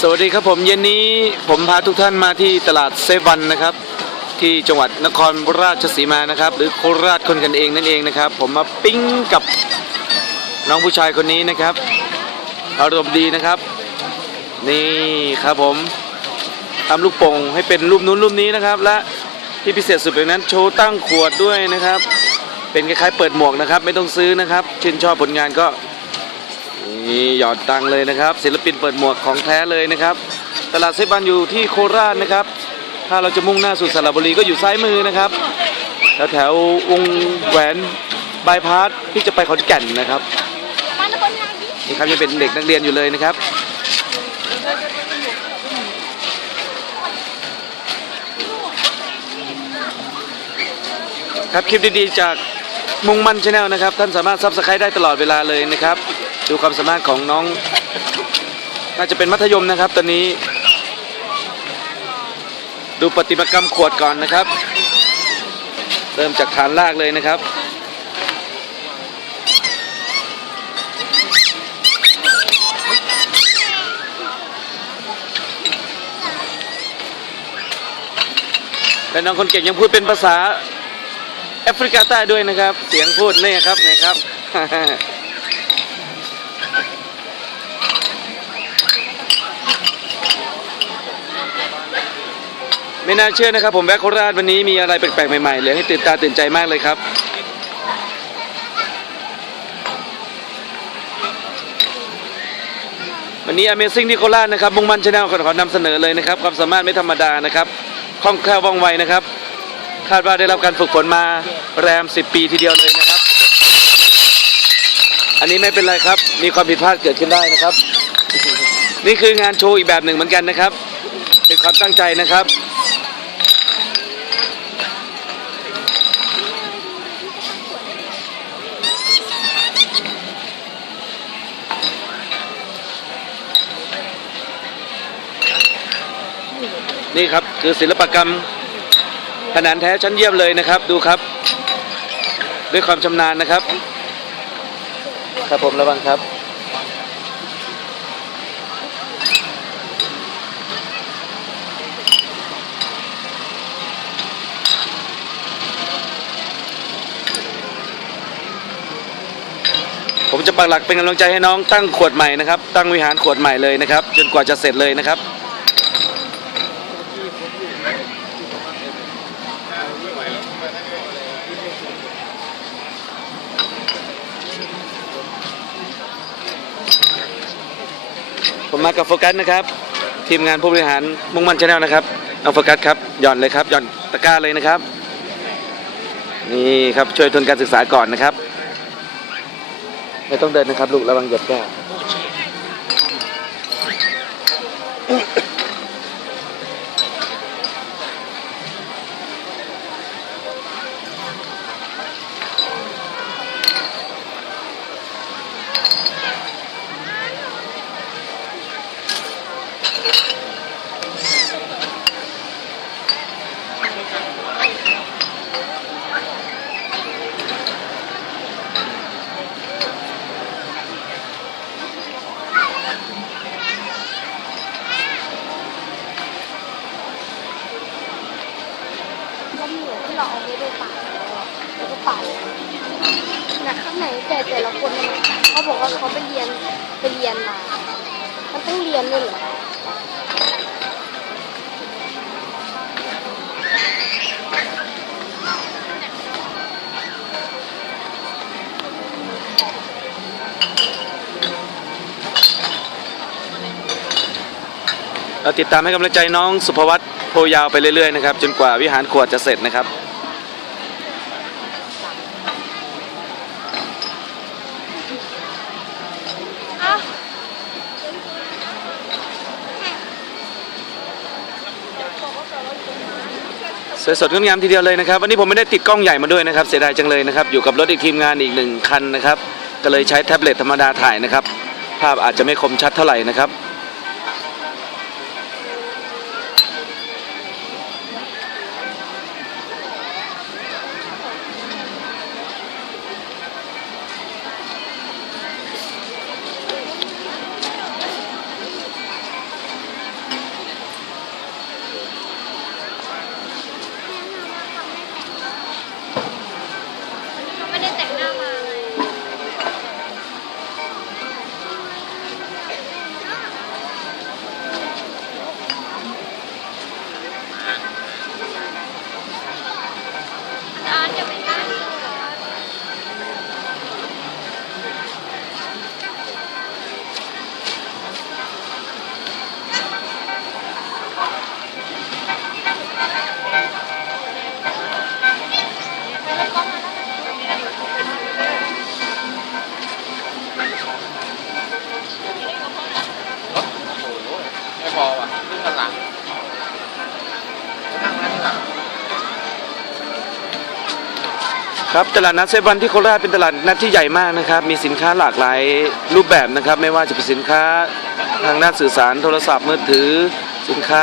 สวัสดีครับผมเย็นนี้ผมพาทุกท่านมาที่ตลาดเซวันนะครับ ที่จังหวัดนครราชสีมานะครับ หรือโคราชคนกันเองนั่นเองนะครับ ผมมาปิ้งกับน้องผู้ชายคนนี้นะครับอารมณ์ดีนะครับ นี่ครับผมทำลูกโป่งให้เป็นรูปนู้นรูปนี้นะครับ และที่พิเศษสุดแบบนั้นโชว์ตั้งขวดด้วยนะครับ เป็นคล้ายๆเปิดหมวกนะครับ ไม่ต้องซื้อนะครับชื่นชอบผลงานก็ นี่หยอดตังเลยนะครับ ศิลปินเปิดหมวกของแท้เลยนะครับ ตลาดเซบันอยู่ที่โคราชนะครับ ถ้าเราจะมุ่งหน้าสู่สระบุรีก็อยู่ซ้ายมือนะครับแถวแถววงแหวนบายพาสที่จะไปขอนแก่นนะครับนี่ครับยังเป็นเด็กนักเรียนอยู่เลยนะครับครับคลิปดีๆจากมุ่งมั่นชาแนลนะครับ ท่านสามารถซับสไครต์ได้ตลอดเวลาเลยนะครับ ดูความสามารถของน้อง น่าจะเป็นมัธยมนะครับ ตอนนี้ ดูปฏิมากรรมขวดก่อนนะครับ เริ่มจากฐานลากเลยนะครับและน้องคนเก่งยังพูดเป็นภาษาแอฟริกาใต้ด้วยนะครับ เสียงพูดนี่ครับนะครับ ไม่น่าเชื่อนะครับ ผมแวะโคราชวันนี้มีอะไรแปลกๆใหม่ๆเลยให้ตื่นตาตื่นใจมากเลยครับ วันนี้ Amazing ที่โคราชนะครับมุ่งมั่นชแนลขอนำเสนอเลยนะครับ ความสามารถไม่ธรรมดานะครับคล่องแคล่วว่องไวนะครับ คาดว่าได้รับการฝึกฝนมาแรม 10 ปีทีเดียวเลยนะครับ อันนี้ไม่เป็นไรครับ มีความผิดพลาดเกิดขึ้นได้นะครับ นี่คืองานโชว์อีกแบบหนึ่งเหมือนกันนะครับเป็นความตั้งใจนะครับ นี่ครับคือศิลปกรรมขนาดแท้ชั้นเยี่ยมเลยนะครับ ดูครับ ด้วยความชำนาญนะครับ ครับผมระวังครับผมจะปักหลักเป็นกำลังใจให้น้องตั้งขวดใหม่นะครับ ตั้งวิหารขวดใหม่เลยนะครับ จนกว่าจะเสร็จเลยนะครับ ผมมากับโฟกัสนะครับ ทีมงานผู้บริหารมุ่งมั่นชาแนลนะครับเอาโฟกัสครับหย่อนเลยครับหย่อนตะกร้าเลยนะครับ นี่ครับช่วยทุนการศึกษาก่อนนะครับไม่ต้องเดินนะครับลูกระวังเหยียบแก้ว ก็เหมือนที่เราเอาไว้ในป่าแล้วก็เป่านะข้างในแต่แต่ละคนเนี่ยเขาบอกว่าเขาไปเรียนไปเรียนมา มันต้องเรียนเลยเหรอ เราติดตามให้กำลังใจน้องสุภวัตโพยาวไปเรื่อยๆนะครับจนกว่าวิหารขวดจะเสร็จนะครับ สวยสดงดงามทีเดียวเลยนะครับ วันนี้ผมไม่ได้ติดกล้องใหญ่มาด้วยนะครับ เสียดายจังเลยนะครับ อยู่กับรถอีกทีมงานอีกหนึ่งคันนะครับ ก็เลยใช้แท็บเล็ตธรรมดาถ่ายนะครับ ภาพอาจจะไม่คมชัดเท่าไหร่นะครับ ครับตลาดนัดเซวันที่โคราชเป็นตลาดนัดที่ใหญ่มากนะครับ มีสินค้าหลากหลายรูปแบบนะครับ ไม่ว่าจะเป็นสินค้าทางด้านสื่อสารโทรศัพท์มือถือสินค้า